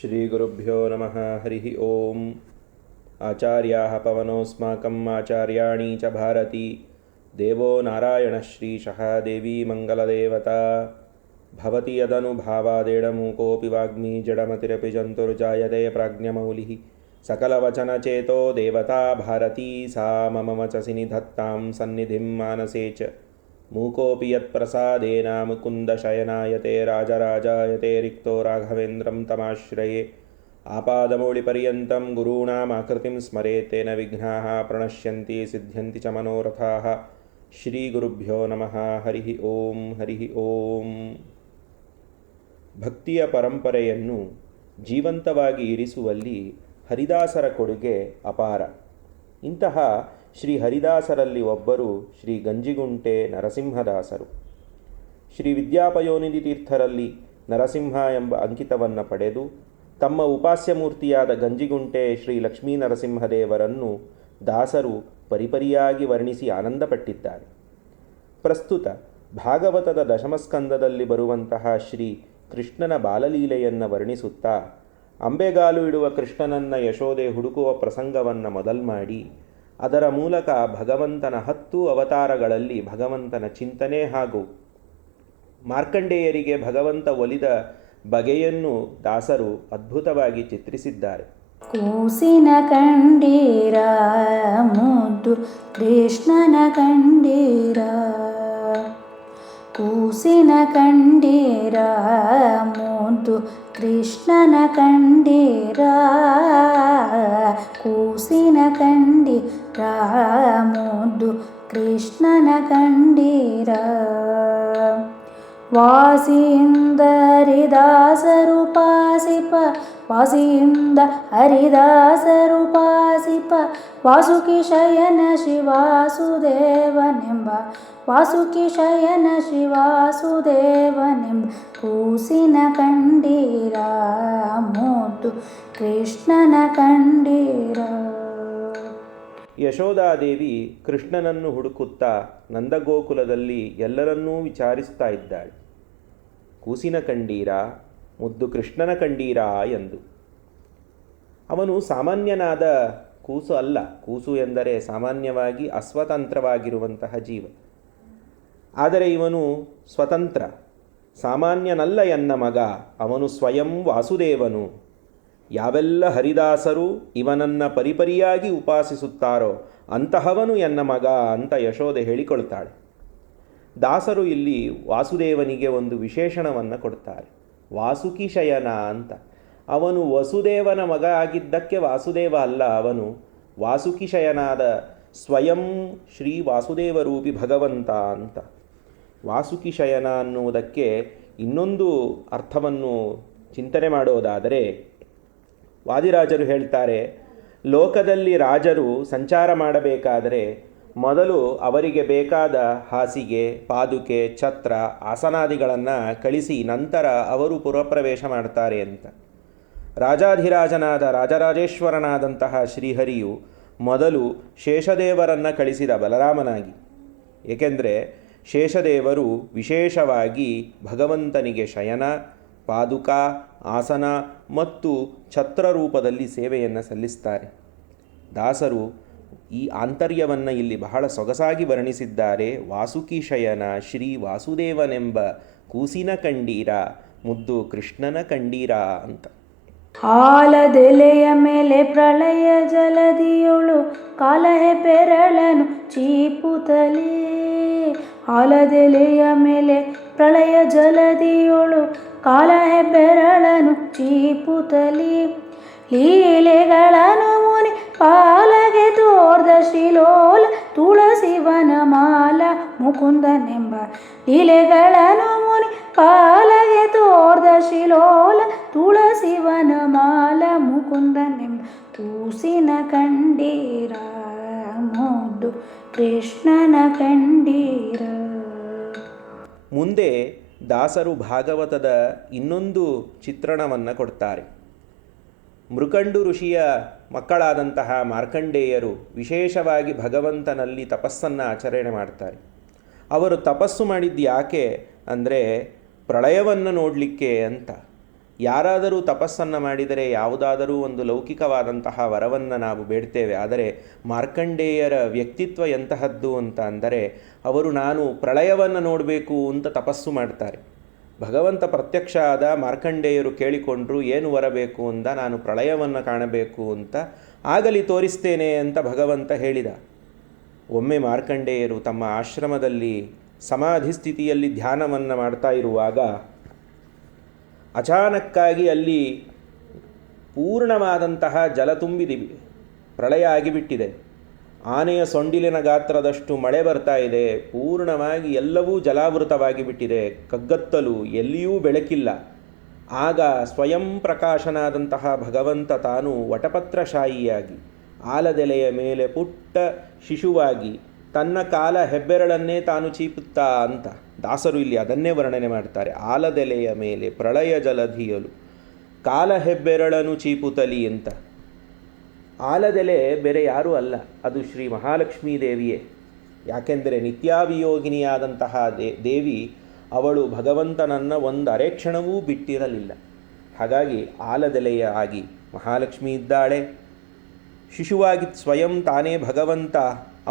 ಶ್ರೀಗುರುಭ್ಯೋ ನಮಃ ಹರಿ ಓಂ. ಆಚಾರ್ಯಾಃ ಪವನೋಸ್ಮಾಕಂ ಆಚಾರ್ಯಾಣಿ ಚ ಭಾರತಿ ದೇವೋ ನಾರಾಯಣಶ್ರೀಶಃ ದೇವಿ ಮಂಗಲದೇವತಾ ಭವತಿ ಯದನುಭಾವಾದೇಡಮೂಕೋऽಪಿ ವಾಗ್ಮಿ ಜಡಮತಿರಪಿ ಜಂತುರ್ಜಾಯತೆ ಪ್ರಾಜ್ಞಮೌಲಿಃ ಸಕಲವಚನಚೇತೋ ದೇವತಾ ಭಾರತೀ ಸಾ ಮಮ ವಚಸಿ ನಿಧತ್ತಾಂ ಸನ್ನಿಧಿಂ ಮಾನಸೇ ಚ ಮೂಕೋऽಪಿ ಯತ್ಪ್ರಸಾದೇನ ಮುಕುಂದಶಯನಾಯತೆ ರಾಜರಾಜಾಯತೆ ರಿಕ್ತೋ ರಾಘವೇಂದ್ರಂ ತಮಾಶ್ರಯೇ ಆಪಾದಮೌಳಿಪರ್ಯಂతం ಗುರೂಣಾಮಾಕೃತಿಂ ಸ್ಮರೇತ್ ತೇನ ವಿಘ್ನಾಃ ಪ್ರಣಶ್ಯಂತಿ ಸಿದ್ಧ್ಯಂತಿ ಚ ಮನೋರಥಾಃ. ಶ್ರೀಗುರುಭ್ಯೋ ನಮಃ ಹರಿ ಓಂ. ಹರಿ ಓಂ. ಭಕ್ತಿಯ ಪರಂಪರೆಯನ್ನು ಜೀವಂತವಾಗಿ ಇರಿಸುವಲ್ಲಿ ಹರಿದಾಸರ ಕೊಡುಗೆ ಅಪಾರ. ಇಂತಹ ಶ್ರೀ ಹರಿದಾಸರಲ್ಲಿ ಒಬ್ಬರು ಶ್ರೀ ಗಂಜಿಗುಂಟೆ ನರಸಿಂಹದಾಸರು. ಶ್ರೀ ವಿದ್ಯಾಪಯೋನಿಧಿ ತೀರ್ಥರಲ್ಲಿ ನರಸಿಂಹ ಎಂಬ ಅಂಕಿತವನ್ನು ಪಡೆದು ತಮ್ಮ ಉಪಾಸ್ಯಮೂರ್ತಿಯಾದ ಗಂಜಿಗುಂಟೆ ಶ್ರೀ ಲಕ್ಷ್ಮೀ ನರಸಿಂಹದೇವರನ್ನು ದಾಸರು ಪರಿಪರಿಯಾಗಿ ವರ್ಣಿಸಿ ಆನಂದಪಟ್ಟಿದ್ದಾರೆ. ಪ್ರಸ್ತುತ ಭಾಗವತದ ದಶಮಸ್ಕಂದದಲ್ಲಿ ಬರುವಂತಹ ಶ್ರೀ ಕೃಷ್ಣನ ಬಾಲಲೀಲೆಯನ್ನು ವರ್ಣಿಸುತ್ತಾ ಅಂಬೆಗಾಲು ಇಡುವ ಕೃಷ್ಣನನ್ನು ಯಶೋದೆ ಹುಡುಕುವ ಪ್ರಸಂಗವನ್ನು ಮೊದಲ್ಮಾಡಿ ಅದರ ಮೂಲಕ ಭಗವಂತನ 10 ಅವತಾರಗಳಲ್ಲಿ ಭಗವಂತನ ಚಿಂತನೆ ಹಾಗೂ ಮಾರ್ಕಂಡೇಯರಿಗೆ ಭಗವಂತ ಒಲಿದ ಬಗೆಯನ್ನು ದಾಸರು ಅದ್ಭುತವಾಗಿ ಚಿತ್ರಿಸಿದ್ದಾರೆ. ಕೂಸಿನ ಕಂಡೀರ ಮುದ್ದು ಕೃಷ್ಣನ ಕಂಡೀರ, ಕೂಸಿನ ಕಂಡೀರ ಮುದ್ದು ಕೃಷ್ಣನ ಕಂಡೀರ, ಕೂಸಿನ ಕಂಡೀರ ಮುದ್ದು ಕೃಷ್ಣನ ಕಂಡೀರ. ವಾಸಿಯಿಂದ ಹರಿದಾಸರು ಪಾಸಿಪ, ವಾಸಿಯಿಂದ ಹರಿದಾಸರು ಪಾಸಿಪ, ವಾಸುಕಿ ಶಯನ ಶಿವಾಸುದೇವನೆಂಬ, ವಾಸುಕಿ ಶಯನ ಶಿವಾಸುದೇವನೆಂಬ ಕೂಸಿನ ಕಂಡೀರ ಮುದ್ದು ಕೃಷ್ಣನ ಕಂಡೀರ. ಯಶೋದಾದೇವಿ ಕೃಷ್ಣನನ್ನು ಹುಡುಕುತ್ತಾ ನಂದಗೋಕುಲದಲ್ಲಿ ಎಲ್ಲರನ್ನೂ ವಿಚಾರಿಸ್ತಾ ಇದ್ದಾಳೆ. ಕೂಸಿನ ಕಂಡೀರ, ಮುದ್ದು ಕೃಷ್ಣನ ಕಂಡೀರ ಎಂದು. ಅವನು ಸಾಮಾನ್ಯನಾದ ಕೂಸು ಅಲ್ಲ. ಕೂಸು ಎಂದರೆ ಸಾಮಾನ್ಯವಾಗಿ ಅಸ್ವತಂತ್ರವಾಗಿರುವಂತಹ ಜೀವ. ಆದರೆ ಇವನು ಸ್ವತಂತ್ರ, ಸಾಮಾನ್ಯನಲ್ಲ ಎನ್ನ ಮಗ. ಅವನು ಸ್ವಯಂ ವಾಸುದೇವನು. ಯಾವೆಲ್ಲ ಹರಿದಾಸರು ಇವನನ್ನು ಪರಿಪರಿಯಾಗಿ ಉಪಾಸಿಸುತ್ತಾರೋ ಅಂತಹವನು ಎನ್ನ ಮಗ ಅಂತ ಯಶೋದೆ ಹೇಳಿಕೊಳ್ತಾಳೆ. ದಾಸರು ಇಲ್ಲಿ ವಾಸುದೇವನಿಗೆ ಒಂದು ವಿಶೇಷಣವನ್ನು ಕೊಡ್ತಾರೆ, ವಾಸುಕಿ ಶಯನ ಅಂತ. ಅವನು ವಸುದೇವನ ಮಗ ಆಗಿದ್ದಕ್ಕೆ ವಾಸುದೇವ ಅಲ್ಲ, ಅವನು ವಾಸುಕಿ ಶಯನಾದ ಸ್ವಯಂ ಶ್ರೀ ವಾಸುದೇವರೂಪಿ ಭಗವಂತ ಅಂತ. ವಾಸುಕಿ ಶಯನ ಅನ್ನುವುದಕ್ಕೆ ಇನ್ನೊಂದು ಅರ್ಥವನ್ನು ಚಿಂತನೆ ಮಾಡೋದಾದರೆ ವಾದಿರಾಜರು ಹೇಳ್ತಾರೆ, ಲೋಕದಲ್ಲಿ ರಾಜರು ಸಂಚಾರ ಮಾಡಬೇಕಾದರೆ ಮೊದಲು ಅವರಿಗೆ ಬೇಕಾದ ಹಾಸಿಗೆ, ಪಾದುಕೆ, ಛತ್ರ, ಆಸನಾದಿಗಳನ್ನು ಕಳಿಸಿ ನಂತರ ಅವರು ಪುರಪ್ರವೇಶ ಮಾಡ್ತಾರೆ ಅಂತ. ರಾಜಾಧಿರಾಜನಾದ ರಾಜರಾಜೇಶ್ವರನಾದಂತಹ ಶ್ರೀಹರಿಯು ಮೊದಲು ಶೇಷದೇವರನ್ನು ಕಳಿಸಿದ ಬಲರಾಮನಾಗಿ. ಏಕೆಂದರೆ ಶೇಷದೇವರು ವಿಶೇಷವಾಗಿ ಭಗವಂತನಿಗೆ ಶಯನ, ಪಾದುಕ, ಆಸನ ಮತ್ತು ಛತ್ರ ರೂಪದಲ್ಲಿ ಸೇವೆಯನ್ನು ಸಲ್ಲಿಸ್ತಾರೆ. ದಾಸರು ಈ ಆಂತರ್ಯವನ್ನು ಇಲ್ಲಿ ಬಹಳ ಸೊಗಸಾಗಿ ವರ್ಣಿಸಿದ್ದಾರೆ. ವಾಸುಕಿ ಶಯನ ಶ್ರೀ ವಾಸುದೇವನೆಂಬ ಕೂಸಿನ ಕಂಡೀರ, ಮುದ್ದು ಕೃಷ್ಣನ ಕಂಡೀರ ಅಂತ. ಆಲದೆಲೆಯ ಮೇಲೆ ಪ್ರಳಯ ಜಲದಿಯೊಳು ಕಾಲಹೆ ಬೆರಳನು ಚೀಪುತ್ತಲೇ, ಆಲದೆಲೆಯ ಮೇಲೆ ಪ್ರಳಯ ಜಲದಿಯೊಳು ಕಾಲಹೆ ಬೆರಳನು ಚೀಪುತ್ತಲೇ, ಲೀಲೆಗಳನ್ನು ಮುನಿ ಪಾಲಗೆ ತೋರ್ದ ಶ್ರೀಲೋಲ ತುಳಸಿವನ ಮಾಲ ಮುಕುಂದನೆಂಬ, ಲೀಲೆಗಳನ್ನು ಮುನಿ ಪಾಲಗೆ ತೋರ್ದ ಶ್ರೀಲೋಲ ತುಳಸಿವನ ಮಾಲ ಮುಕುಂದನೆಂಬ ಕೂಸಿನ ಕಂಡೀರ ಮುದ್ದು ಕೃಷ್ಣನ ಕಂಡೀರ. ಮುಂದೆ ದಾಸರು ಭಾಗವತದ ಇನ್ನೊಂದು ಚಿತ್ರಣವನ್ನು ಕೊಡ್ತಾರೆ. ಮೃಕಂಡು ಋಷಿಯ ಮಕ್ಕಳಾದಂತಹ ಮಾರ್ಕಂಡೇಯರು ವಿಶೇಷವಾಗಿ ಭಗವಂತನಲ್ಲಿ ತಪಸ್ಸನ್ನು ಆಚರಣೆ ಮಾಡ್ತಾರೆ. ಅವರು ತಪಸ್ಸು ಮಾಡಿದ್ದು ಯಾಕೆ ಅಂದರೆ ಪ್ರಳಯವನ್ನು ನೋಡಲಿಕ್ಕೆ ಅಂತ. ಯಾರಾದರೂ ತಪಸ್ಸನ್ನು ಮಾಡಿದರೆ ಯಾವುದಾದರೂ ಒಂದು ಲೌಕಿಕವಾದಂತಹ ವರವನ್ನು ನಾವು ಬೇಡ್ತೇವೆ. ಆದರೆ ಮಾರ್ಕಂಡೇಯರ ವ್ಯಕ್ತಿತ್ವ ಎಂತಹದ್ದು ಅಂತ ಅಂದರೆ ಅವರು ನಾನು ಪ್ರಳಯವನ್ನು ನೋಡಬೇಕು ಅಂತ ತಪಸ್ಸು ಮಾಡ್ತಾರೆ. ಭಗವಂತ ಪ್ರತ್ಯಕ್ಷ ಆದ, ಮಾರ್ಕಂಡೇಯರು ಕೇಳಿಕೊಂಡ್ರು ಏನು ವರಬೇಕು ಅಂತ, ನಾನು ಪ್ರಳಯವನ್ನು ಕಾಣಬೇಕು ಅಂತ, ಆಗಲಿ ತೋರಿಸ್ತೇನೆ ಅಂತ ಭಗವಂತ ಹೇಳಿದ. ಒಮ್ಮೆ ಮಾರ್ಕಂಡೇಯರು ತಮ್ಮ ಆಶ್ರಮದಲ್ಲಿ ಸಮಾಧಿ ಸ್ಥಿತಿಯಲ್ಲಿ ಧ್ಯಾನವನ್ನು ಮಾಡ್ತಾ ಇರುವಾಗ ಅಚಾನಕ್ಕಾಗಿ ಅಲ್ಲಿ ಪೂರ್ಣವಾದಂತಹ ಜಲ ತುಂಬಿದೆ, ಪ್ರಳಯ ಆಗಿಬಿಟ್ಟಿದೆ. ಆನೆಯ ಸೊಂಡಿಲಿನ ಗಾತ್ರದಷ್ಟು ಮಳೆ ಬರ್ತಾ ಇದೆ, ಪೂರ್ಣವಾಗಿ ಎಲ್ಲವೂ ಜಲಾವೃತವಾಗಿ ಬಿಟ್ಟಿದೆ, ಕಗ್ಗತ್ತಲು, ಎಲ್ಲಿಯೂ ಬೆಳಕಿಲ್ಲ. ಆಗ ಸ್ವಯಂ ಪ್ರಕಾಶನಾದಂತಹ ಭಗವಂತ ತಾನು ವಟಪತ್ರಶಾಹಿಯಾಗಿ ಆಲದೆಲೆಯ ಮೇಲೆ ಪುಟ್ಟ ಶಿಶುವಾಗಿ ತನ್ನ ಕಾಲ ಹೆಬ್ಬೆರಳನ್ನೇ ತಾನು ಚೀಪುತ್ತಾ ಅಂತ ದಾಸರು ಇಲ್ಲಿ ಅದನ್ನೇ ವರ್ಣನೆ ಮಾಡ್ತಾರೆ. ಆಲದೆಲೆಯ ಮೇಲೆ ಪ್ರಳಯ ಜಲಧಿಯಲು ಕಾಲ ಹೆಬ್ಬೆರಳನು ಚೀಪುತಲಿ ಅಂತ. ಆಲದೆಲೆ ಬೇರೆ ಯಾರೂ ಅಲ್ಲ, ಅದು ಶ್ರೀ ಮಹಾಲಕ್ಷ್ಮೀ ದೇವಿಯೇ. ಯಾಕೆಂದರೆ ನಿತ್ಯಾವಿಯೋಗಿನಿಯಾದಂತಹ ದೇವಿ ಅವಳು ಭಗವಂತನನ್ನು ಒಂದು ಅರೆಕ್ಷಣವೂ ಬಿಟ್ಟಿರಲಿಲ್ಲ. ಹಾಗಾಗಿ ಆಲದೆಲೆಯ ಆಗಿ ಮಹಾಲಕ್ಷ್ಮಿ ಇದ್ದಾಳೆ. ಶಿಶುವಾಗಿ ಸ್ವಯಂ ತಾನೇ ಭಗವಂತ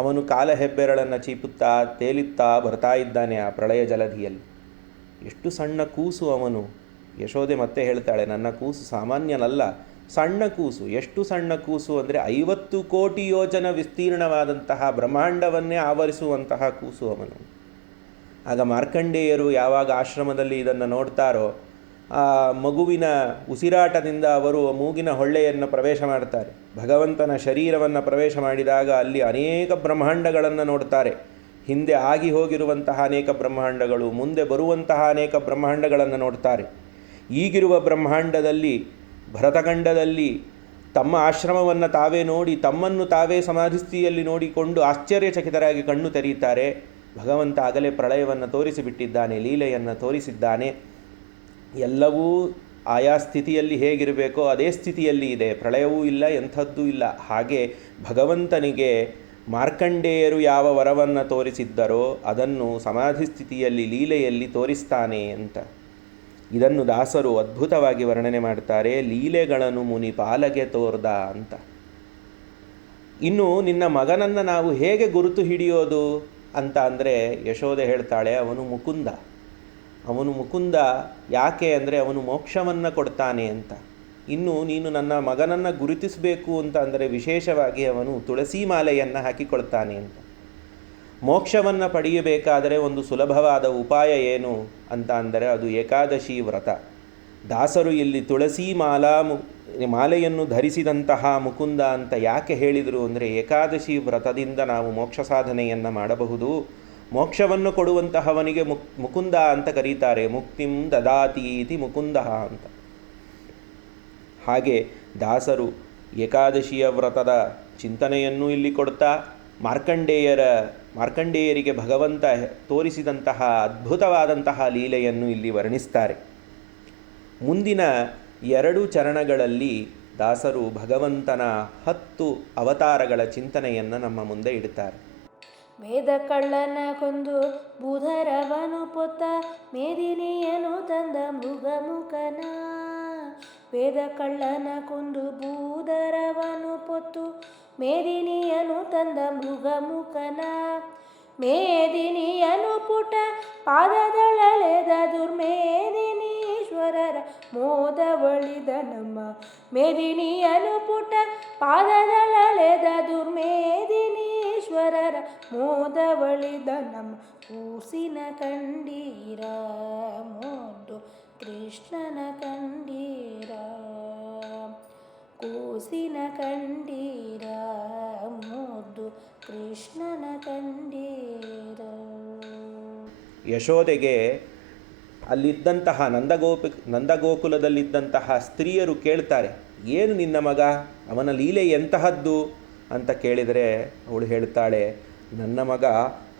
ಅವನು ಕಾಲ ಹೆಬ್ಬೆರಳನ್ನು ಚೀಪುತ್ತಾ ತೇಲುತ್ತಾ ಬರ್ತಾ ಇದ್ದಾನೆ ಆ ಪ್ರಳಯ ಜಲಧಿಯಲ್ಲಿ. ಎಷ್ಟು ಸಣ್ಣ ಕೂಸು ಅವನು. ಯಶೋದೆ ಮತ್ತೆ ಹೇಳ್ತಾಳೆ, ನನ್ನ ಕೂಸು ಸಾಮಾನ್ಯನಲ್ಲ, ಸಣ್ಣ ಕೂಸು. ಎಷ್ಟು ಸಣ್ಣ ಕೂಸು ಅಂದರೆ 50 ಕೋಟಿ ಯೋಜನ ವಿಸ್ತೀರ್ಣವಾದಂತಹ ಬ್ರಹ್ಮಾಂಡವನ್ನೇ ಆವರಿಸುವಂತಹ ಕೂಸು ಅವನು. ಆಗ ಮಾರ್ಕಂಡೇಯರು ಯಾವಾಗ ಆಶ್ರಮದಲ್ಲಿ ಇದನ್ನು ನೋಡ್ತಾರೋ ಆ ಮಗುವಿನ ಉಸಿರಾಟದಿಂದ ಅವರು ಮೂಗಿನ ಹೊಳ್ಳೆಯನ್ನು ಪ್ರವೇಶ ಮಾಡ್ತಾರೆ. ಭಗವಂತನ ಶರೀರವನ್ನು ಪ್ರವೇಶ ಮಾಡಿದಾಗ ಅಲ್ಲಿ ಅನೇಕ ಬ್ರಹ್ಮಾಂಡಗಳನ್ನು ನೋಡ್ತಾರೆ. ಹಿಂದೆ ಆಗಿ ಹೋಗಿರುವಂತಹ ಅನೇಕ ಬ್ರಹ್ಮಾಂಡಗಳು, ಮುಂದೆ ಬರುವಂತಹ ಅನೇಕ ಬ್ರಹ್ಮಾಂಡಗಳನ್ನು ನೋಡ್ತಾರೆ. ಈಗಿರುವ ಬ್ರಹ್ಮಾಂಡದಲ್ಲಿ ಭರತಖಂಡದಲ್ಲಿ ತಮ್ಮ ಆಶ್ರಮವನ್ನು ತಾವೇ ನೋಡಿ ತಮ್ಮನ್ನು ತಾವೇ ಸಮಾಧಿಸ್ಥಿತಿಯಲ್ಲಿ ನೋಡಿಕೊಂಡು ಆಶ್ಚರ್ಯಚಕಿತರಾಗಿ ಕಣ್ಣು ತೆರೆಯುತ್ತಾರೆ. ಭಗವಂತ ಆಗಲೇ ಪ್ರಳಯವನ್ನು ತೋರಿಸಿಬಿಟ್ಟಿದ್ದಾನೆ, ಲೀಲೆಯನ್ನು ತೋರಿಸಿದ್ದಾನೆ. ಎಲ್ಲವೂ ಆಯಾ ಸ್ಥಿತಿಯಲ್ಲಿ ಹೇಗಿರಬೇಕೋ ಅದೇ ಸ್ಥಿತಿಯಲ್ಲಿ ಇದೆ, ಪ್ರಳಯವೂ ಇಲ್ಲ, ಎಂಥದ್ದೂ ಇಲ್ಲ. ಹಾಗೆ ಭಗವಂತನಿಗೆ ಮಾರ್ಕಂಡೇಯರು ಯಾವ ವರವನ್ನು ತೋರಿಸಿದ್ದರೋ ಅದನ್ನು ಸಮಾಧಿ ಸ್ಥಿತಿಯಲ್ಲಿ ಲೀಲೆಯಲ್ಲಿ ತೋರಿಸ್ತಾನೆ ಅಂತ. ಇದನ್ನು ದಾಸರು ಅದ್ಭುತವಾಗಿ ವರ್ಣನೆ ಮಾಡ್ತಾರೆ. ಲೀಲೆಗಳನ್ನು ಮುನಿ ಪಾಲಗೆ ತೋರ್ದ ಅಂತ. ಇನ್ನು ನಿನ್ನ ಮಗನನ್ನು ನಾವು ಹೇಗೆ ಗುರುತು ಹಿಡಿಯೋದು ಅಂತ ಅಂದರೆ ಯಶೋದೆ ಹೇಳ್ತಾಳೆ, ಅವನು ಮುಕುಂದ. ಅವನು ಮುಕುಂದ ಯಾಕೆ ಅಂದರೆ ಅವನು ಮೋಕ್ಷವನ್ನು ಕೊಡ್ತಾನೆ ಅಂತ. ಇನ್ನು ನೀನು ನನ್ನ ಮಗನನ್ನು ಗುರುತಿಸಬೇಕು ಅಂತ ಅಂದರೆ ವಿಶೇಷವಾಗಿ ಅವನು ತುಳಸಿ ಮಾಲೆಯನ್ನು ಹಾಕಿಕೊಳ್ತಾನೆ ಅಂತ. ಮೋಕ್ಷವನ್ನು ಪಡೆಯಬೇಕಾದರೆ ಒಂದು ಸುಲಭವಾದ ಉಪಾಯ ಏನು ಅಂತ ಅಂದರೆ ಅದು ಏಕಾದಶಿ ವ್ರತ. ದಾಸರು ಇಲ್ಲಿ ತುಳಸಿ ಮಾಲೆಯನ್ನು ಧರಿಸಿದಂತಹ ಮುಕುಂದ ಅಂತ ಯಾಕೆ ಹೇಳಿದರು ಅಂದರೆ ಏಕಾದಶಿ ವ್ರತದಿಂದ ನಾವು ಮೋಕ್ಷ ಸಾಧನೆಯನ್ನು ಮಾಡಬಹುದು. ಮೋಕ್ಷವನ್ನು ಕೊಡುವಂತಹವನಿಗೆ ಮುಕುಂದ ಅಂತ ಕರೀತಾರೆ. ಮುಕ್ತಿಂ ದದಾತಿ ಇತಿ ಮುಕುಂದ ಅಂತ. ಹಾಗೆ ದಾಸರು ಏಕಾದಶಿಯ ವ್ರತದ ಚಿಂತನೆಯನ್ನು ಇಲ್ಲಿ ಕೊಡ್ತಾ ಮಾರ್ಕಂಡೇಯರಿಗೆ ಭಗವಂತ ತೋರಿಸಿದಂತಹ ಅದ್ಭುತವಾದಂತಹ ಲೀಲೆಯನ್ನು ಇಲ್ಲಿ ವರ್ಣಿಸ್ತಾರೆ. ಮುಂದಿನ 2 ಚರಣಗಳಲ್ಲಿ ದಾಸರು ಭಗವಂತನ 10 ಅವತಾರಗಳ ಚಿಂತನೆಯನ್ನು ನಮ್ಮ ಮುಂದೆ ಇಡ್ತಾರೆ. ವೇದ ಕಳ್ಳನ ಕೊಂದು ಬೂಧರವನು ಪೊತ್ತ ಮೇದಿನಿಯನು ತಂದ ಮೃಗಮುಖನ. ವೇದ ಕಳ್ಳನ ಕೊಂದು ಬೂಧರವನು ಪೊತ್ತು ಮೇದಿನಿಯನು ತಂದ ಮೃಗಮುಖನ. ಮೇದಿನಿಯನು ಪುಟ ಪಾದದೊಳಲೆದ ದುರ್ಮೇದಿನೀಶ್ವರರ ಮೋದವಳಿದ ನಮ್ಮ. ಮೇದಿನಿಯನು ಪುಟ ಪಾದದೊಳಲೆದ ದುರ್ಮೇದಿನೀಶ್ವರರ ಮೋದವಳಿದ ನಮ್ಮ. ಕೂಸಿನ ಕಂಡೀರ ಮೋದು ಕೃಷ್ಣನ ಕಂಡೀರ. ಕೂಸಿನ ಕಂಡೀರ ಮೋದು ಕೃಷ್ಣನ ಕಂಡೀರ. ಯಶೋದೆಗೆ ಅಲ್ಲಿದ್ದಂತಹ ನಂದಗೋಕುಲದಲ್ಲಿದ್ದಂತಹ ಸ್ತ್ರೀಯರು ಕೇಳ್ತಾರೆ, ಏನು ನಿನ್ನ ಮಗ, ಅವನ ಲೀಲೆ ಎಂತಹದ್ದು ಅಂತ ಕೇಳಿದರೆ ಅವಳು ಹೇಳ್ತಾಳೆ, ನನ್ನ ಮಗ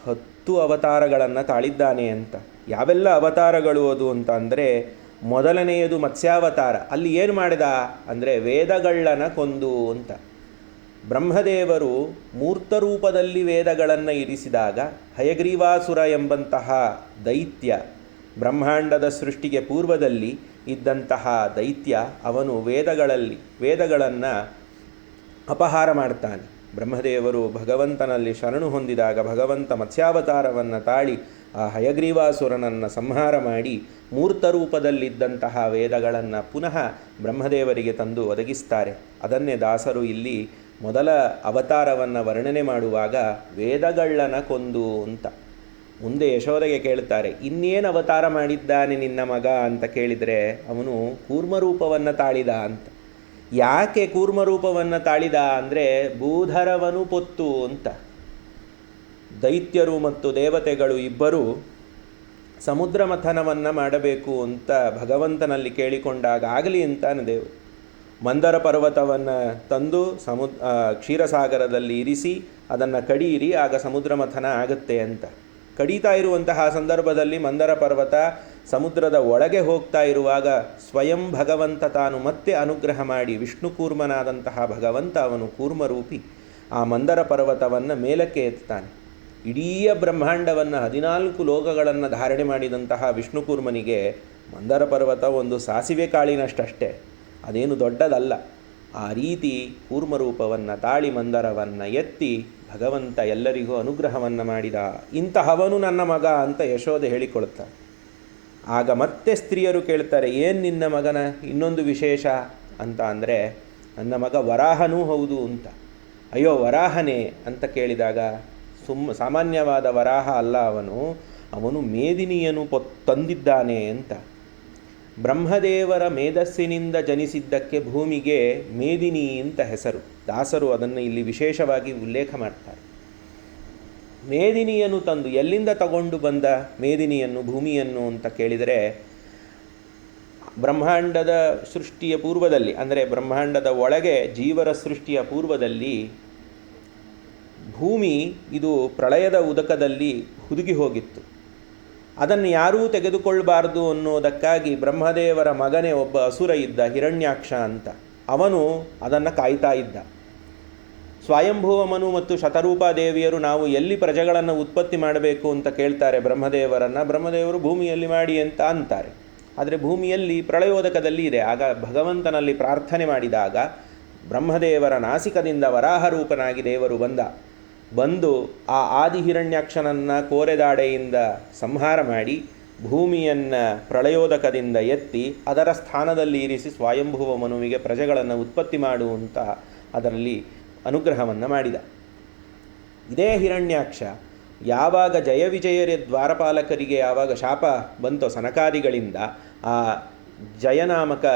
10 ಅವತಾರಗಳನ್ನು ತಾಳಿದ್ದಾನೆ ಅಂತ. ಯಾವೆಲ್ಲ ಅವತಾರಗಳು ಅದು ಅಂತ ಅಂದರೆ ಮೊದಲನೆಯದು ಮತ್ಸ್ಯಾವತಾರ. ಅಲ್ಲಿ ಏನು ಮಾಡಿದ ಅಂದರೆ ವೇದಗಳನ್ನ ಕೊಂದು ಅಂತ. ಬ್ರಹ್ಮದೇವರು ಮೂರ್ತರೂಪದಲ್ಲಿ ವೇದಗಳನ್ನು ಇರಿಸಿದಾಗ ಹಯಗ್ರೀವಾಸುರ ಎಂಬಂತಹ ದೈತ್ಯ ಬ್ರಹ್ಮಾಂಡದ ಸೃಷ್ಟಿಗೆ ಪೂರ್ವದಲ್ಲಿ ಇದ್ದಂತಹ ದೈತ್ಯ ಅವನು ವೇದಗಳನ್ನು ಅಪಹಾರ ಮಾಡ್ತಾನೆ. ಬ್ರಹ್ಮದೇವರು ಭಗವಂತನಲ್ಲಿ ಶರಣು ಹೊಂದಿದಾಗ ಭಗವಂತ ಮತ್ಸ್ಯಾವತಾರವನ್ನು ತಾಳಿ ಆ ಹಯಗ್ರೀವಾಸುರನನ್ನು ಸಂಹಾರ ಮಾಡಿ ಮೂರ್ತ ರೂಪದಲ್ಲಿದ್ದಂತಹ ವೇದಗಳನ್ನು ಪುನಃ ಬ್ರಹ್ಮದೇವರಿಗೆ ತಂದು ಒದಗಿಸ್ತಾರೆ. ಅದನ್ನೇ ದಾಸರು ಇಲ್ಲಿ ಮೊದಲ ಅವತಾರವನ್ನು ವರ್ಣನೆ ಮಾಡುವಾಗ ವೇದಗಳನ್ನ ಕೊಂದು ಅಂತ. ಮುಂದೆ ಯಶೋದೆಗೆ ಕೇಳ್ತಾರೆ, ಇನ್ನೇನು ಅವತಾರ ಮಾಡಿದ್ದಾನೆ ನಿನ್ನ ಮಗ ಅಂತ ಕೇಳಿದರೆ ಅವನು ಕೂರ್ಮರೂಪವನ್ನು ತಾಳಿದ ಅಂತ. ಯಾಕೆ ಕೂರ್ಮರೂಪವನ್ನು ತಾಳಿದ ಅಂದರೆ ಭೂಧರವನು ಪೊತ್ತು ಅಂತ. ದೈತ್ಯರು ಮತ್ತು ದೇವತೆಗಳು ಇಬ್ಬರೂ ಸಮುದ್ರ ಮಥನವನ್ನು ಮಾಡಬೇಕು ಅಂತ ಭಗವಂತನಲ್ಲಿ ಕೇಳಿಕೊಂಡಾಗ ಆಗಲಿ ಅಂತಾನೆ ದೇವರು ಮಂದರ ಪರ್ವತವನ್ನು ತಂದು ಕ್ಷೀರಸಾಗರದಲ್ಲಿ ಇರಿಸಿ ಅದನ್ನು ಕಡಿಯಿರಿ, ಆಗ ಸಮುದ್ರ ಮಥನ ಆಗುತ್ತೆ ಅಂತ. ಕಡಿತಾ ಇರುವಂತಹ ಸಂದರ್ಭದಲ್ಲಿ ಮಂದರ ಪರ್ವತ ಸಮುದ್ರದ ಒಳಗೆ ಹೋಗ್ತಾ ಇರುವಾಗ ಸ್ವಯಂ ಭಗವಂತ ತಾನು ಮತ್ತೆ ಅನುಗ್ರಹ ಮಾಡಿ ವಿಷ್ಣುಕೂರ್ಮನಾದಂತಹ ಭಗವಂತ ಅವನು ಕೂರ್ಮರೂಪಿ ಆ ಮಂದರ ಪರ್ವತವನ್ನು ಮೇಲಕ್ಕೆ ಎತ್ತಾನೆ. ಇಡೀ ಬ್ರಹ್ಮಾಂಡವನ್ನು 14 ಲೋಕಗಳನ್ನು ಧಾರಣೆ ಮಾಡಿದಂತಹ ವಿಷ್ಣುಕೂರ್ಮನಿಗೆ ಮಂದರ ಪರ್ವತ ಒಂದು ಸಾಸಿವೆ ಕಾಳಿನಷ್ಟಷ್ಟೇ, ಅದೇನು ದೊಡ್ಡದಲ್ಲ. ಆ ರೀತಿ ಕೂರ್ಮರೂಪವನ್ನು ತಾಳಿ ಮಂದರವನ್ನು ಎತ್ತಿ ಭಗವಂತ ಎಲ್ಲರಿಗೂ ಅನುಗ್ರಹವನ್ನು ಮಾಡಿದ. ಇಂತಹವನು ನನ್ನ ಮಗ ಅಂತ ಯಶೋದೆ ಹೇಳಿಕೊಳ್ತಾರೆ. ಆಗ ಮತ್ತೆ ಸ್ತ್ರೀಯರು ಕೇಳ್ತಾರೆ, ಏನು ನಿನ್ನ ಮಗನ ಇನ್ನೊಂದು ವಿಶೇಷ ಅಂತ ಅಂದರೆ, ನನ್ನ ಮಗ ವರಾಹನೂ ಹೌದು ಅಂತ. ಅಯ್ಯೋ ವರಾಹನೇ ಅಂತ ಕೇಳಿದಾಗ ಸಾಮಾನ್ಯವಾದ ವರಾಹ ಅಲ್ಲ, ಅವನು ಮೇದಿನಿಯನ್ನು ತಂದಿದ್ದಾನೆ ಅಂತ. ಬ್ರಹ್ಮದೇವರ ಮೇಧಸ್ಸಿನಿಂದ ಜನಿಸಿದ್ದಕ್ಕೆ ಭೂಮಿಗೆ ಮೇದಿನಿ ಅಂತ ಹೆಸರು. ದಾಸರು ಅದನ್ನು ಇಲ್ಲಿ ವಿಶೇಷವಾಗಿ ಉಲ್ಲೇಖ ಮಾಡ್ತಾರೆ. ಮೇದಿನಿಯನ್ನು ತಂದು ಎಲ್ಲಿಂದ ತಗೊಂಡು ಬಂದ ಮೇದಿನಿಯನ್ನು ಭೂಮಿಯನ್ನು ಅಂತ ಕೇಳಿದರೆ, ಬ್ರಹ್ಮಾಂಡದ ಸೃಷ್ಟಿಯ ಪೂರ್ವದಲ್ಲಿ ಅಂದರೆ ಬ್ರಹ್ಮಾಂಡದ ಒಳಗೆ ಜೀವರ ಸೃಷ್ಟಿಯ ಪೂರ್ವದಲ್ಲಿ ಭೂಮಿ ಇದು ಪ್ರಳಯದ ಉದಕದಲ್ಲಿ ಹುದುಗಿ ಹೋಗಿತ್ತು. ಅದನ್ನು ಯಾರೂ ತೆಗೆದುಕೊಳ್ಳಬಾರದು ಅನ್ನೋದಕ್ಕಾಗಿ ಬ್ರಹ್ಮದೇವರ ಮಗನೇ ಒಬ್ಬ ಅಸುರ ಇದ್ದ, ಹಿರಣ್ಯಾಕ್ಷ ಅಂತ. ಅವನು ಅದನ್ನು ಕಾಯ್ತಾ ಇದ್ದ. ಸ್ವಯಂಭೂವಮನು ಮತ್ತು ಶತರೂಪಾದೇವಿಯರು ನಾವು ಎಲ್ಲಿ ಪ್ರಜೆಗಳನ್ನು ಉತ್ಪತ್ತಿ ಮಾಡಬೇಕು ಅಂತ ಕೇಳ್ತಾರೆ ಬ್ರಹ್ಮದೇವರನ್ನು. ಬ್ರಹ್ಮದೇವರು ಭೂಮಿಯಲ್ಲಿ ಮಾಡಿ ಅಂತ ಅಂತಾರೆ. ಆದರೆ ಭೂಮಿಯಲ್ಲಿ ಪ್ರಳಯೋದಕದಲ್ಲಿ ಇದೆ. ಆಗ ಭಗವಂತನಲ್ಲಿ ಪ್ರಾರ್ಥನೆ ಮಾಡಿದಾಗ ಬ್ರಹ್ಮದೇವರ ನಾಸಿಕದಿಂದ ವರಾಹರೂಪನಾಗಿ ದೇವರು ಬಂದು ಆ ಆದಿಹಿರಣ್ಯಾಕ್ಷನನ್ನು ಕೋರೆದಾಡೆಯಿಂದ ಸಂಹಾರ ಮಾಡಿ ಭೂಮಿಯನ್ನು ಪ್ರಳಯೋದಕದಿಂದ ಎತ್ತಿ ಅದರ ಸ್ಥಾನದಲ್ಲಿ ಇರಿಸಿ ಸ್ವಯಂಭುವ ಮನುವಿಗೆ ಪ್ರಜೆಗಳನ್ನು ಉತ್ಪತ್ತಿ ಮಾಡುವಂತ ಅದರಲ್ಲಿ ಅನುಗ್ರಹವನ್ನು ಮಾಡಿದ. ಇದೇ ಹಿರಣ್ಯಾಕ್ಷ ಯಾವಾಗ ಜಯ ವಿಜಯರ ದ್ವಾರಪಾಲಕರಿಗೆ ಯಾವಾಗ ಶಾಪ ಬಂತೋ ಸನಕಾದಿಗಳಿಂದ, ಆ ಜಯನಾಮಕ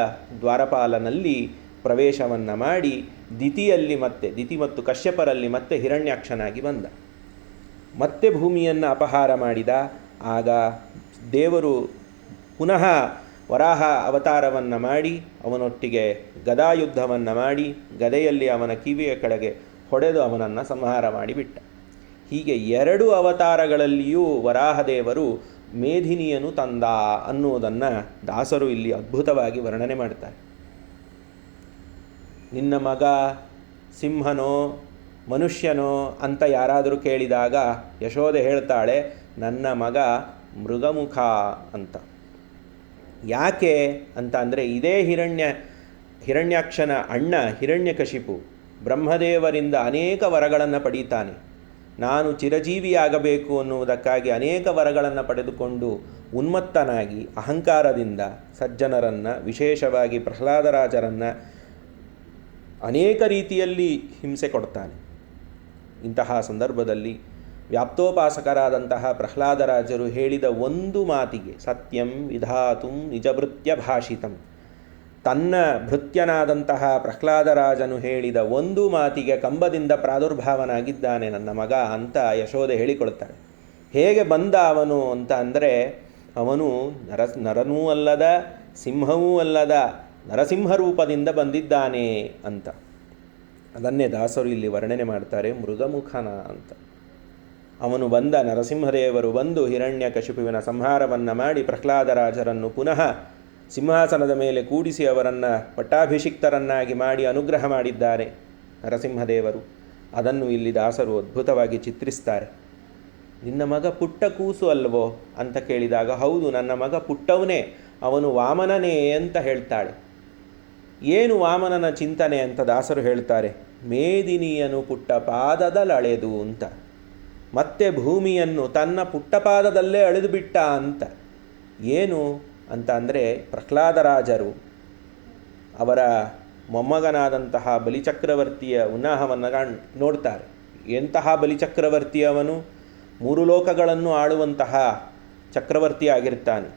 ದ್ವಾರಪಾಲನಲ್ಲಿ ಪ್ರವೇಶವನ್ನು ಮಾಡಿ ದಿತಿ ಮತ್ತು ಕಶ್ಯಪರಲ್ಲಿ ಮತ್ತೆ ಹಿರಣ್ಯಾಕ್ಷನಾಗಿ ಬಂದ. ಮತ್ತೆ ಭೂಮಿಯನ್ನು ಅಪಹಾರ ಮಾಡಿದ. ಆಗ ದೇವರು ಪುನಃ ವರಾಹ ಅವತಾರವನ್ನು ಮಾಡಿ ಅವನೊಟ್ಟಿಗೆ ಗದಾಯುದ್ಧವನ್ನು ಮಾಡಿ ಗದೆಯಲ್ಲಿ ಅವನ ಕಿವಿಯ ಕೆಳಗೆ ಹೊಡೆದು ಅವನನ್ನು ಸಂಹಾರ ಮಾಡಿಬಿಟ್ಟ. ಹೀಗೆ 2 ಅವತಾರಗಳಲ್ಲಿಯೂ ವರಾಹದೇವರು ಮೇಧಿನಿಯನ್ನು ತಂದ ಅನ್ನುವುದನ್ನು ದಾಸರು ಇಲ್ಲಿ ಅದ್ಭುತವಾಗಿ ವರ್ಣನೆ ಮಾಡ್ತಾರೆ. ನಿನ್ನ ಮಗ ಸಿಂಹನೋ ಮನುಷ್ಯನೋ ಅಂತ ಯಾರಾದರೂ ಕೇಳಿದಾಗ ಯಶೋದೆ ಹೇಳ್ತಾಳೆ, ನನ್ನ ಮಗ ಮೃಗಮುಖ ಅಂತ. ಯಾಕೆ ಅಂತ ಅಂದರೆ, ಇದೇ ಹಿರಣ್ಯಾಕ್ಷನ ಅಣ್ಣ ಹಿರಣ್ಯಕಶಿಪು ಬ್ರಹ್ಮದೇವರಿಂದ ಅನೇಕ ವರಗಳನ್ನು ಪಡೀತಾನೆ. ನಾನು ಚಿರಜೀವಿಯಾಗಬೇಕು ಅನ್ನುವುದಕ್ಕಾಗಿ ಅನೇಕ ವರಗಳನ್ನು ಪಡೆದುಕೊಂಡು ಉನ್ಮತ್ತನಾಗಿ ಅಹಂಕಾರದಿಂದ ಸಜ್ಜನರನ್ನು, ವಿಶೇಷವಾಗಿ ಪ್ರಹ್ಲಾದರಾಜರನ್ನು ಅನೇಕ ರೀತಿಯಲ್ಲಿ ಹಿಂಸೆ ಕೊಡ್ತಾನೆ. ಇಂತಹ ಸಂದರ್ಭದಲ್ಲಿ ವ್ಯಾಪ್ತೋಪಾಸಕರಾದಂತಹ ಪ್ರಹ್ಲಾದರಾಜರು ಹೇಳಿದ ಒಂದು ಮಾತಿಗೆ, ಸತ್ಯಂ ವಿಧಾತುಂ ನಿಜಭೃತ್ಯ ಭಾಷಿತಂ, ತನ್ನ ಭೃತ್ಯನಾದಂತಹ ಪ್ರಹ್ಲಾದರಾಜನು ಹೇಳಿದ ಒಂದು ಮಾತಿಗೆ ಕಂಬದಿಂದ ಪ್ರಾದುರ್ಭಾವನಾಗಿದ್ದಾನೆ ನನ್ನ ಮಗ ಅಂತ ಯಶೋದೆ ಹೇಳಿಕೊಳ್ತಾಳೆ. ಹೇಗೆ ಬಂದ ಅವನು ಅಂತ ಅಂದರೆ, ಅವನು ನರನೂ ಅಲ್ಲದ ಸಿಂಹವೂ ಅಲ್ಲದ ನರಸಿಂಹ ರೂಪದಿಂದ ಬಂದಿದ್ದಾನೆ ಅಂತ. ಅದನ್ನೇ ದಾಸರು ಇಲ್ಲಿ ವರ್ಣನೆ ಮಾಡ್ತಾರೆ, ಮೃಗಮುಖನ ಅಂತ. ಅವನು ನರಸಿಂಹದೇವರು ಬಂದು ಹಿರಣ್ಯಕಶಿಪುವಿನ ಸಂಹಾರವನ್ನು ಮಾಡಿ ಪ್ರಹ್ಲಾದರಾಜರನ್ನು ಪುನಃ ಸಿಂಹಾಸನದ ಮೇಲೆ ಕೂಡಿಸಿ ಅವರನ್ನು ಪಟ್ಟಾಭಿಷಿಕ್ತರನ್ನಾಗಿ ಮಾಡಿ ಅನುಗ್ರಹ ಮಾಡಿದ್ದಾರೆ ನರಸಿಂಹದೇವರು. ಅದನ್ನು ಇಲ್ಲಿ ದಾಸರು ಅದ್ಭುತವಾಗಿ ಚಿತ್ರಿಸ್ತಾರೆ. ನಿನ್ನ ಮಗ ಪುಟ್ಟ ಕೂಸು ಅಲ್ವೋ ಅಂತ ಕೇಳಿದಾಗ, ಹೌದು ನನ್ನ ಮಗ ಪುಟ್ಟವನೇ, ಅವನು ವಾಮನನೇ ಅಂತ ಹೇಳ್ತಾಳೆ. ಏನು ವಾಮನನ ಚಿಂತನೆ ಅಂತ ದಾಸರು ಹೇಳ್ತಾರೆ, ಮೇದಿನಿಯನು ಪುಟ್ಟ ಪಾದದಲ್ಲಳೆದು ಅಂತ. ಮತ್ತೆ ಭೂಮಿಯನ್ನು ತನ್ನ ಪುಟ್ಟಪಾದದಲ್ಲೇ ಅಳೆದು ಬಿಟ್ಟ ಅಂತ. ಏನು ಅಂತ ಅಂದರೆ, ಪ್ರಹ್ಲಾದರಾಜರು ಅವರ ಮೊಮ್ಮಗನಾದಂತಹ ಬಲಿಚಕ್ರವರ್ತಿಯ ಉನ್ನಾಹವನ್ನು ನೋಡ್ತಾರೆ. ಎಂತಹ ಬಲಿಚಕ್ರವರ್ತಿ ಅವನು, 3 ಲೋಕಗಳನ್ನು ಆಳುವಂತಹ ಚಕ್ರವರ್ತಿಯಾಗಿರ್ತಾನೆ.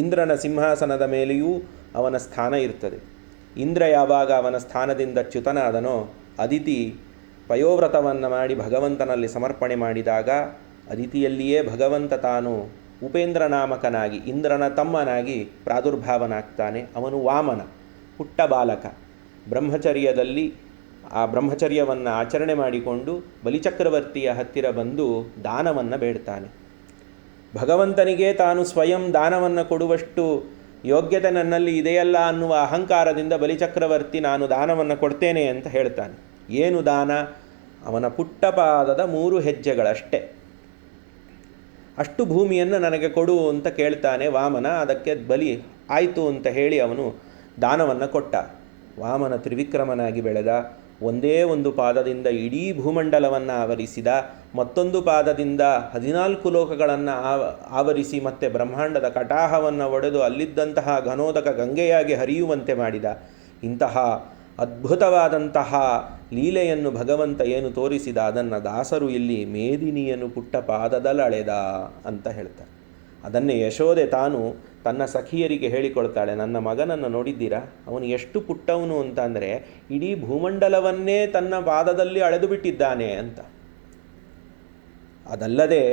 ಇಂದ್ರನ ಸಿಂಹಾಸನದ ಮೇಲೆಯೂ ಅವನ ಸ್ಥಾನ ಇರ್ತದೆ. ಇಂದ್ರ ಯಾವಾಗ ಅವನ ಸ್ಥಾನದಿಂದ ಚ್ಯುತನಾದನೋ, ಅದಿತಿ ಪಯೋವ್ರತವನ್ನು ಮಾಡಿ ಭಗವಂತನಲ್ಲಿ ಸಮರ್ಪಣೆ ಮಾಡಿದಾಗ ಅದಿತಿಯಲ್ಲಿಯೇ ಭಗವಂತ ತಾನು ಉಪೇಂದ್ರ ನಾಮಕನಾಗಿ ಇಂದ್ರನ ತಮ್ಮನಾಗಿ ಪ್ರಾದುರ್ಭಾವನಾಗ್ತಾನೆ. ಅವನು ವಾಮನ, ಪುಟ್ಟ ಬಾಲಕ. ಬ್ರಹ್ಮಚರ್ಯದಲ್ಲಿ ಆ ಬ್ರಹ್ಮಚರ್ಯವನ್ನು ಆಚರಣೆ ಮಾಡಿಕೊಂಡು ಬಲಿಚಕ್ರವರ್ತಿಯ ಹತ್ತಿರ ಬಂದು ದಾನವನ್ನು ಬೇಡ್ತಾನೆ. ಭಗವಂತನಿಗೆ ತಾನು ಸ್ವಯಂ ದಾನವನ್ನು ಕೊಡುವಷ್ಟು ಯೋಗ್ಯತೆ ನನ್ನಲ್ಲಿ ಇದೆಯಲ್ಲ ಅನ್ನುವ ಅಹಂಕಾರದಿಂದ ಬಲಿಚಕ್ರವರ್ತಿ ನಾನು ದಾನವನ್ನು ಕೊಡ್ತೇನೆ ಅಂತ ಹೇಳ್ತಾನೆ. ಏನು ದಾನ? ಅವನ ಪುಟ್ಟಪಾದದ 3 ಹೆಜ್ಜೆಗಳಷ್ಟೇ. ಅಷ್ಟು ಭೂಮಿಯನ್ನು ನನಗೆ ಕೊಡು ಅಂತ ಕೇಳ್ತಾನೆ ವಾಮನ. ಅದಕ್ಕೆ ಬಲಿ ಆಯಿತು ಅಂತ ಹೇಳಿ ಅವನು ದಾನವನ್ನು ಕೊಟ್ಟ. ವಾಮನ ತ್ರಿವಿಕ್ರಮನಾಗಿ ಬೆಳೆದ. ಒಂದೇ ಒಂದು ಪಾದದಿಂದ ಇಡೀ ಭೂಮಂಡಲವನ್ನು ಆವರಿಸಿದ, ಮತ್ತೊಂದು ಪಾದದಿಂದ 14 ಲೋಕಗಳನ್ನು ಆವರಿಸಿ ಮತ್ತೆ ಬ್ರಹ್ಮಾಂಡದ ಕಟಾಹವನ್ನು ಒಡೆದು ಅಲ್ಲಿದ್ದಂತಹ ಘನೋದಕ ಗಂಗೆಯಾಗಿ ಹರಿಯುವಂತೆ ಮಾಡಿದ. ಇಂತಹ ಅದ್ಭುತವಾದಂತಹ ಲೀಲೆಯನ್ನು ಭಗವಂತ ಏನು ತೋರಿಸಿದ ಅದನ್ನು ದಾಸರು ಇಲ್ಲಿ ಮೇದಿನಿಯನ್ನು ಪುಟ್ಟ ಪಾದದಲ್ಲಳೆದ ಅಂತ ಹೇಳ್ತಾರೆ. ಅದನ್ನೇ ಯಶೋದೆ ತಾನು ತನ್ನ ಸಖಿಯರಿಗೆ ಹೇಳಿಕೊಳ್ತಾಳೆ, ನನ್ನ ಮಗನನ್ನು ನೋಡಿದ್ದೀರಾ, ಅವನು ಎಷ್ಟು ಪುಟ್ಟವನು ಅಂತ ಅಂದರೆ ಇಡೀ ಭೂಮಂಡಲವನ್ನೇ ತನ್ನ ಪಾದದಲ್ಲಿ ಅಳೆದು ಬಿಟ್ಟಿದ್ದಾನೆ ಅಂತ. ಅದಲ್ಲದೆ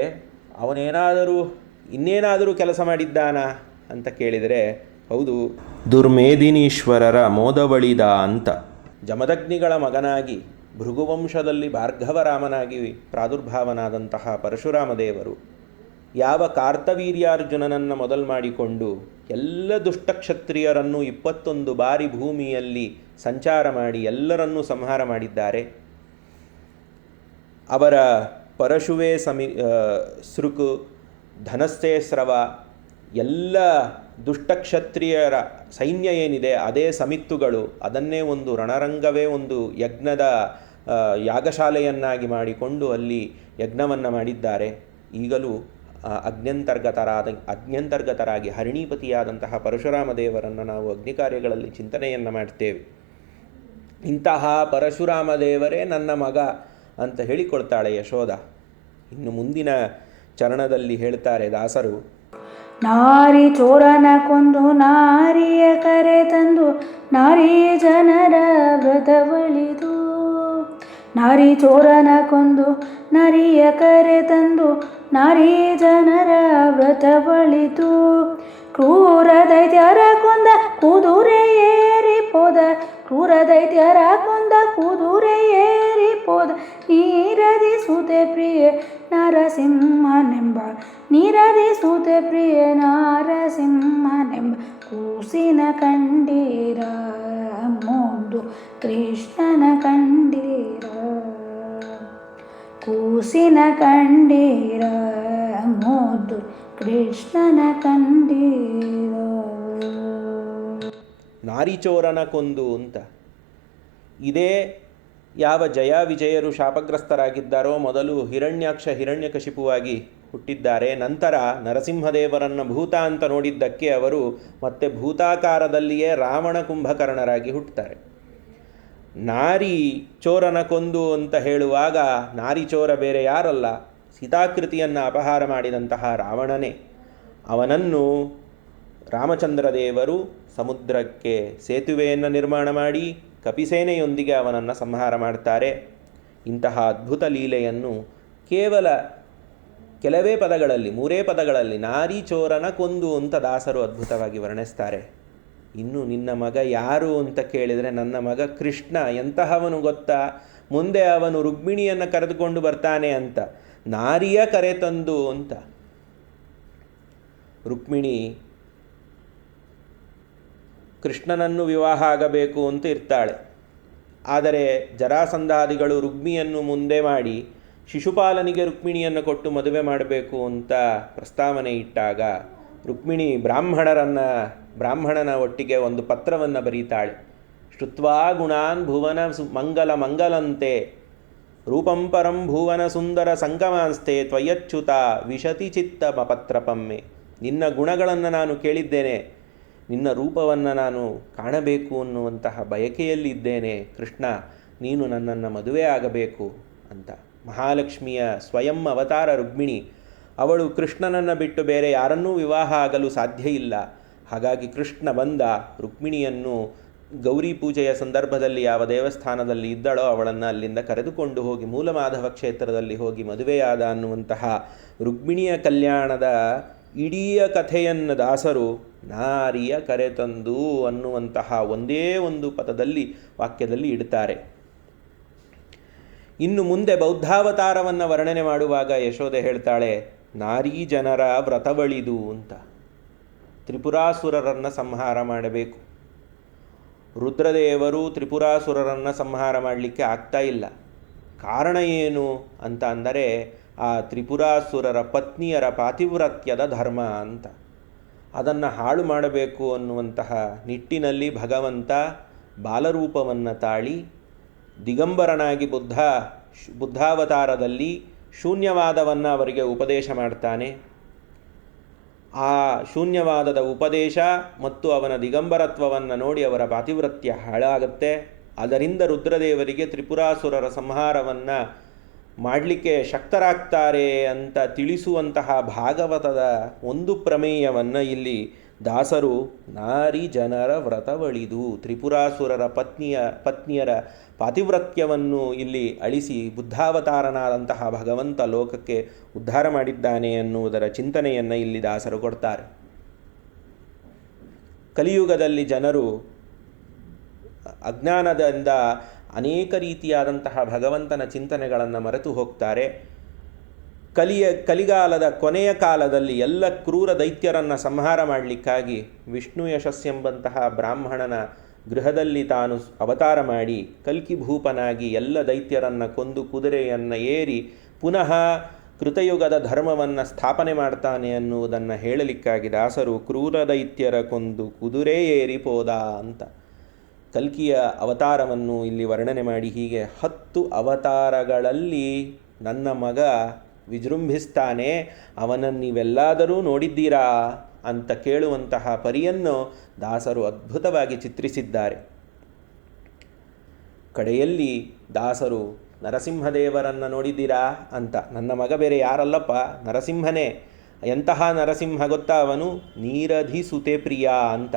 ಇನ್ನೇನಾದರೂ ಕೆಲಸ ಮಾಡಿದ್ದಾನಾ ಅಂತ ಕೇಳಿದರೆ, ಹೌದು, ದುರ್ಮೇದಿನೀಶ್ವರರ ಮೋದವಳಿದ ಅಂತ. ಜಮದಗ್ನಿಗಳ ಮಗನಾಗಿ ಭೃಗುವಂಶದಲ್ಲಿ ಭಾರ್ಗವರಾಮನಾಗಿ ಪ್ರಾದುರ್ಭಾವನಾದಂತಹ ಪರಶುರಾಮ ದೇವರು ಯಾವ ಕಾರ್ತವೀರ್ಯಾರ್ಜುನನನ್ನು ಮೊದಲು ಮಾಡಿಕೊಂಡು ಎಲ್ಲ ದುಷ್ಟಕ್ಷತ್ರಿಯರನ್ನು 21 ಬಾರಿ ಭೂಮಿಯಲ್ಲಿ ಸಂಚಾರ ಮಾಡಿ ಎಲ್ಲರನ್ನೂ ಸಂಹಾರ ಮಾಡಿದ್ದಾರೆ. ಅವರ ಪರಶುವೇ ಸೃಕು, ಧನಸ್ಥೇ ಸ್ರವ, ಎಲ್ಲ ದುಷ್ಟಕ್ಷತ್ರಿಯರ ಸೈನ್ಯ ಏನಿದೆ ಅದೇ ಸಮಿತ್ತುಗಳು. ಅದನ್ನೇ ಒಂದು ರಣರಂಗವೇ ಒಂದು ಯಜ್ಞದ ಯಾಗಶಾಲೆಯನ್ನಾಗಿ ಮಾಡಿಕೊಂಡು ಅಲ್ಲಿ ಯಜ್ಞವನ್ನು ಮಾಡಿದ್ದಾರೆ. ಈಗಲೂ ಅಗ್ನ್ಯಂತರ್ಗತರಾಗಿ ಹರಿಣೀಪತಿಯಾದಂತಹ ಪರಶುರಾಮ ದೇವರನ್ನು ನಾವು ಅಗ್ನಿ ಕಾರ್ಯಗಳಲ್ಲಿ ಚಿಂತನೆಯನ್ನು ಮಾಡ್ತೇವೆ. ಇಂತಹ ಪರಶುರಾಮ ದೇವರೇ ನನ್ನ ಮಗ ಅಂತ ಹೇಳಿಕೊಳ್ತಾಳೆ ಯಶೋಧ. ಇನ್ನು ಮುಂದಿನ ಚರಣದಲ್ಲಿ ಹೇಳ್ತಾರೆ ದಾಸರು, ನಾರಿ ಚೋರನ ಕೊಂದು ನಾರಿಯ ಕರೆ ತಂದು ನಾರಿ ಜನರ ವ್ರತವಳಿದು. ನಾರಿ ಚೋರನ ಕೊಂದು ನಾರಿಯ ಕರೆ ತಂದು ನಾರಿ ಜನರ ವ್ರತವಳಿದು. ಕ್ರೂರ ದೈತ್ಯರ ಕೊಂದ ಕುದುರೆ ಏರಿಪೋದ, ಕ್ರೂರ ದೈತ್ಯರ ಕೊಂದ ಕುದುರೆ ಏರಿಪೋದ. ನೀರದಿ ಸುತೆ ಪ್ರಿಯ ನರಸಿಂಹನೆಂಬ, ನೀರದಿ ಸುತೆ ಪ್ರಿಯ ನರಸಿಂಹನೆಂಬ. ಕೂಸಿನ ಕಂಡೀರ ಮುದ್ದು ಕೃಷ್ಣನ ಕಂಡೀರ, ಕೂಸಿನ ಕಂಡೀರ ಮುದ್ದು ಕೃಷ್ಣನ ಕಂಡೀರ. ನಾರಿಚೋರನ ಕೊಂದು ಅಂತ. ಇದೇ ಯಾವ ಜಯ ವಿಜಯರು ಶಾಪಗ್ರಸ್ತರಾಗಿದ್ದಾರೋ ಮೊದಲು ಹಿರಣ್ಯಕಶಿಪುವಾಗಿ ಹುಟ್ಟಿದ್ದಾರೆ. ನಂತರ ನರಸಿಂಹದೇವರನ್ನು ಭೂತ ಅಂತ ನೋಡಿದ್ದಕ್ಕೆ ಅವರು ಮತ್ತೆ ಭೂತಾಕಾರದಲ್ಲಿಯೇ ರಾವಣ ಕುಂಭಕರ್ಣರಾಗಿ ಹುಟ್ಟುತ್ತಾರೆ. ನಾರಿ ಚೋರನ ಕೊಂದು ಅಂತ ಹೇಳುವಾಗ ನಾರಿ ಚೋರ ಬೇರೆ ಯಾರಲ್ಲ, ಸೀತಾಕೃತಿಯನ್ನು ಅಪಹಾರ ಮಾಡಿದಂತಹ ರಾವಣನೇ. ಅವನನ್ನು ರಾಮಚಂದ್ರ ದೇವರು ಸಮುದ್ರಕ್ಕೆ ಸೇತುವೆಯನ್ನು ನಿರ್ಮಾಣ ಮಾಡಿ ಕಪಿಸೇನೆಯೊಂದಿಗೆ ಅವನನ್ನು ಸಂಹಾರ ಮಾಡ್ತಾರೆ. ಇಂತಹ ಅದ್ಭುತ ಲೀಲೆಯನ್ನು ಕೇವಲ ಕೆಲವೇ ಪದಗಳಲ್ಲಿ, 3 ಪದಗಳಲ್ಲಿ ನಾರಿ ಚೋರನ ಕೊಂದು ಅಂತ ದಾಸರು ಅದ್ಭುತವಾಗಿ ವರ್ಣಿಸ್ತಾರೆ. ಇನ್ನು ನಿನ್ನ ಮಗ ಯಾರು ಅಂತ ಕೇಳಿದರೆ, ನನ್ನ ಮಗ ಕೃಷ್ಣ. ಎಂತಹವನು ಗೊತ್ತಾ? ಮುಂದೆ ಅವನು ರುಕ್ಮಿಣಿಯನ್ನು ಕರೆದುಕೊಂಡು ಬರ್ತಾನೆ ಅಂತ. ನಾರಿಯ ಕರೆ ತಂದು ಅಂತ. ರುಕ್ಮಿಣಿ ಕೃಷ್ಣನನ್ನು ವಿವಾಹ ಆಗಬೇಕು ಅಂತ ಇರ್ತಾಳೆ. ಆದರೆ ಜರಾಸಂಧಾದಿಗಳು ರುಕ್ಮಿಯನ್ನು ಮುಂದೆ ಮಾಡಿ ಶಿಶುಪಾಲನಿಗೆ ರುಕ್ಮಿಣಿಯನ್ನು ಕೊಟ್ಟು ಮದುವೆ ಮಾಡಬೇಕು ಅಂತ ಪ್ರಸ್ತಾವನೆ ಇಟ್ಟಾಗ ರುಕ್ಮಿಣಿ ಬ್ರಾಹ್ಮಣನ ಒಟ್ಟಿಗೆ ಒಂದು ಪತ್ರವನ್ನು ಬರೀತಾಳೆ. ಶ್ರುತ್ವಾ ಗುಣಾನ್ ಭುವನ ಮಂಗಲಂತೆ ರೂಪಂ ಪರಂ ಭುವನ ಸುಂದರ ಸಂಗಮಾಂಸ್ತೆ ತ್ವಯಚ್ಯುತ ವಿಶತಿ ಚಿತ್ತ ಪತ್ರಪಮ್ಮೆ. ನಿನ್ನ ಗುಣಗಳನ್ನು ನಾನು ಕೇಳಿದ್ದೇನೆ, ನಿನ್ನ ರೂಪವನ್ನು ನಾನು ಕಾಣಬೇಕು ಅನ್ನುವಂತಹ ಬಯಕೆಯಲ್ಲಿದ್ದೇನೆ. ಕೃಷ್ಣ, ನೀನು ನನ್ನನ್ನು ಮದುವೆ ಆಗಬೇಕು ಅಂತ. ಮಹಾಲಕ್ಷ್ಮಿಯ ಸ್ವಯಂ ಅವತಾರ ರುಕ್ಮಿಣಿ. ಅವಳು ಕೃಷ್ಣನನ್ನು ಬಿಟ್ಟು ಬೇರೆ ಯಾರನ್ನೂ ವಿವಾಹ ಆಗಲು ಸಾಧ್ಯ ಇಲ್ಲ. ಹಾಗಾಗಿ ಕೃಷ್ಣ ಬಂದ. ರುಕ್ಮಿಣಿಯನ್ನು ಗೌರಿ ಪೂಜೆಯ ಸಂದರ್ಭದಲ್ಲಿ ಯಾವ ದೇವಸ್ಥಾನದಲ್ಲಿ ಇದ್ದಳೋ ಅವಳನ್ನು ಅಲ್ಲಿಂದ ಕರೆದುಕೊಂಡು ಹೋಗಿ ಮೂಲಮಾಧವ ಕ್ಷೇತ್ರದಲ್ಲಿ ಹೋಗಿ ಮದುವೆಯಾದ ಅನ್ನುವಂತಹ ರುಕ್ಮಿಣಿಯ ಕಲ್ಯಾಣದ ಇಡೀ ಕಥೆಯನ್ನು ದಾಸರು ನಾರಿಯ ಕರೆತಂದು ಅನ್ನುವಂತಹ ಒಂದೇ ಒಂದು ವಾಕ್ಯದಲ್ಲಿ ಇಡ್ತಾರೆ. ಇನ್ನು ಮುಂದೆ ಬೌದ್ಧಾವತಾರವನ್ನು ವರ್ಣನೆ ಮಾಡುವಾಗ ಯಶೋದೆ ಹೇಳ್ತಾಳೆ, ನಾರೀ ಜನರ ವ್ರತವಳಿದು ಅಂತ. ತ್ರಿಪುರಾಸುರರನ್ನು ಸಂಹಾರ ಮಾಡಬೇಕು. ರುದ್ರದೇವರು ತ್ರಿಪುರಾಸುರರನ್ನು ಸಂಹಾರ ಮಾಡಲಿಕ್ಕೆ ಆಗ್ತಾ ಇಲ್ಲ. ಕಾರಣ ಏನು ಅಂತ ಅಂದರೆ ಆ ತ್ರಿಪುರಾಸುರರ ಪತ್ನಿಯರ ಪಾತಿವ್ರತ್ಯದ ಧರ್ಮ ಅಂತ. ಅದನ್ನು ಹಾಳು ಮಾಡಬೇಕು ಅನ್ನುವಂತಹ ನಿಟ್ಟಿನಲ್ಲಿ ಭಗವಂತ ಬಾಲರೂಪವನ್ನು ತಾಳಿ ದಿಗಂಬರನಾಗಿ ಬುದ್ಧಾವತಾರದಲ್ಲಿ ಶೂನ್ಯವಾದವನ್ನು ಅವರಿಗೆ ಉಪದೇಶ ಮಾಡ್ತಾನೆ. ಆ ಶೂನ್ಯವಾದದ ಉಪದೇಶ ಮತ್ತು ಅವನ ದಿಗಂಬರತ್ವವನ್ನು ನೋಡಿ ಅವರ ಪಾತಿವ್ರತ್ಯ ಹಾಳಾಗುತ್ತೆ. ಅದರಿಂದ ರುದ್ರದೇವರಿಗೆ ತ್ರಿಪುರಾಸುರರ ಸಂಹಾರವನ್ನು ಮಾಡಲಿಕ್ಕೆ ಶಕ್ತರಾಗ್ತಾರೆ ಅಂತ ತಿಳಿಸುವಂತಹ ಭಾಗವತದ ಒಂದು ಪ್ರಮೇಯವನ್ನು ಇಲ್ಲಿ ದಾಸರು ನಾರಿ ಜನರ ವ್ರತವಳಿದು ತ್ರಿಪುರಾಸುರರ ಪತ್ನಿಯರ ಪಾತಿವ್ರತ್ಯವನ್ನು ಇಲ್ಲಿ ಅಳಿಸಿ ಬುದ್ಧಾವತಾರನಾದಂತಹ ಭಗವಂತ ಲೋಕಕ್ಕೆ ಉದ್ಧಾರ ಮಾಡಿದ್ದಾನೆ ಎನ್ನುವುದರ ಚಿಂತನೆಯನ್ನು ಇಲ್ಲಿ ದಾಸರು ಕೊಡ್ತಾರೆ. ಕಲಿಯುಗದಲ್ಲಿ ಜನರು ಅಜ್ಞಾನದಿಂದ ಅನೇಕ ರೀತಿಯಾದಂತಹ ಭಗವಂತನ ಚಿಂತನೆಗಳನ್ನು ಮರೆತು ಹೋಗ್ತಾರೆ. ಕಲಿಗಾಲದ ಕೊನೆಯ ಕಾಲದಲ್ಲಿ ಎಲ್ಲ ಕ್ರೂರ ದೈತ್ಯರನ್ನು ಸಂಹಾರ ಮಾಡಲಿಕ್ಕಾಗಿ ವಿಷ್ಣು ಯಶಸ್ಸೆಂಬಂತಹ ಬ್ರಾಹ್ಮಣನ ಗೃಹದಲ್ಲಿ ತಾನು ಅವತಾರ ಮಾಡಿ ಕಲ್ಕಿ ಭೂಪನಾಗಿ ಎಲ್ಲ ದೈತ್ಯರನ್ನು ಕೊಂದು ಕುದುರೆಯನ್ನು ಏರಿ ಪುನಃ ಕೃತಯುಗದ ಧರ್ಮವನ್ನು ಸ್ಥಾಪನೆ ಮಾಡ್ತಾನೆ ಅನ್ನುವುದನ್ನು ಹೇಳಲಿಕ್ಕಾಗಿ ದಾಸರು ಕ್ರೂರ ದೈತ್ಯರ ಕೊಂದು ಕುದುರೆ ಏರಿಪೋದ ಅಂತ ಕಲ್ಕಿಯ ಅವತಾರವನ್ನು ಇಲ್ಲಿ ವರ್ಣನೆ ಮಾಡಿ ಹೀಗೆ 10 ಅವತಾರಗಳಲ್ಲಿ ನನ್ನ ಮಗ ವಿಜೃಂಭಿಸ್ತಾನೆ, ಅವನನ್ನು ನೀವೆಲ್ಲಾದರೂ ನೋಡಿದ್ದೀರಾ ಅಂತ ಕೇಳುವಂತಹ ಪರಿಯನ್ನು ದಾಸರು ಅದ್ಭುತವಾಗಿ ಚಿತ್ರಿಸಿದ್ದಾರೆ. ಕಡೆಯಲ್ಲಿ ದಾಸರು ನರಸಿಂಹದೇವರನ್ನು ನೋಡಿದ್ದೀರಾ ಅಂತ. ನನ್ನ ಮಗ ಬೇರೆ ಯಾರಲ್ಲಪ್ಪ, ನರಸಿಂಹನೇ. ಎಂತಹ ನರಸಿಂಹ ಗೊತ್ತಾ ಅವನು? ನೀರಧಿಸುತೆ ಪ್ರಿಯ ಅಂತ.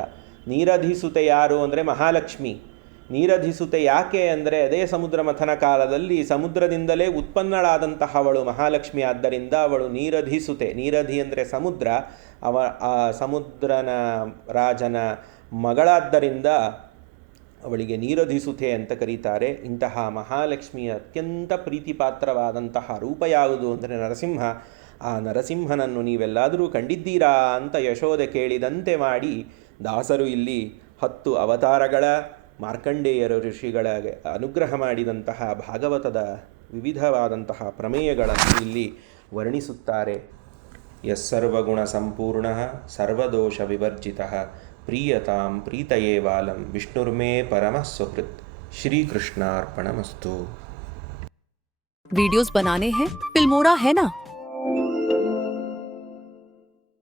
ನೀರಧಿಸುತೆ ಯಾರು ಅಂದರೆ ಮಹಾಲಕ್ಷ್ಮಿ. ನೀರಧಿಸುತೆ ಯಾಕೆ ಅಂದರೆ ಅದೇ ಸಮುದ್ರ ಮಥನ ಕಾಲದಲ್ಲಿ ಸಮುದ್ರದಿಂದಲೇ ಉತ್ಪನ್ನಳಾದಂತಹ ಅವಳು ಮಹಾಲಕ್ಷ್ಮಿ. ಆದ್ದರಿಂದ ಅವಳು ನೀರಧಿಸುತೆ. ನೀರಧಿ ಅಂದರೆ ಸಮುದ್ರ. ಆ ಸಮುದ್ರನ ರಾಜನ ಮಗಳಾದ್ದರಿಂದ ಅವಳಿಗೆ ನೀರಧಿಸುತೆ ಅಂತ ಕರೀತಾರೆ. ಇಂತಹ ಮಹಾಲಕ್ಷ್ಮಿಯ ಅತ್ಯಂತ ಪ್ರೀತಿಪಾತ್ರವಾದಂತಹ ರೂಪ ಯಾವುದು ಅಂದರೆ ನರಸಿಂಹ. ಆ ನರಸಿಂಹನನ್ನು ನೀವೆಲ್ಲಾದರೂ ಕಂಡಿದ್ದೀರಾ ಅಂತ ಯಶೋದೆ ಕೇಳಿದಂತೆ ಮಾಡಿ ದಾಸರು ಇಲ್ಲಿ 10 ಅವತಾರಗಳ ಮಾರ್ಕಂಡೇಯರ ಋಷಿಗಳಿಗೆ ಅನುಗ್ರಹ ಮಾಡಿದಂತಹ ಭಾಗವತದ ವಿವಿಧವಾದಂತಹ ಪ್ರಮೇಯಗಳನ್ನು ಇಲ್ಲಿ ವರ್ಣಿಸುತ್ತಾರೆ. ಯಸ್ಸರ್ವಗುಣ ಸಂಪೂರ್ಣ ಸರ್ವದೋಷ ವಿವರ್ಜಿತ ಪ್ರೀಯತಾಂ ಪ್ರೀತಯೇ ವಾಲಂ ವಿಷ್ಣುರ್ಮೇ ಪರಮಃ ಸುಹೃತ್. श्रीकृष्णार्पणमस्तु. वीडियोस बनाने हैं फिल्मोरा है ना,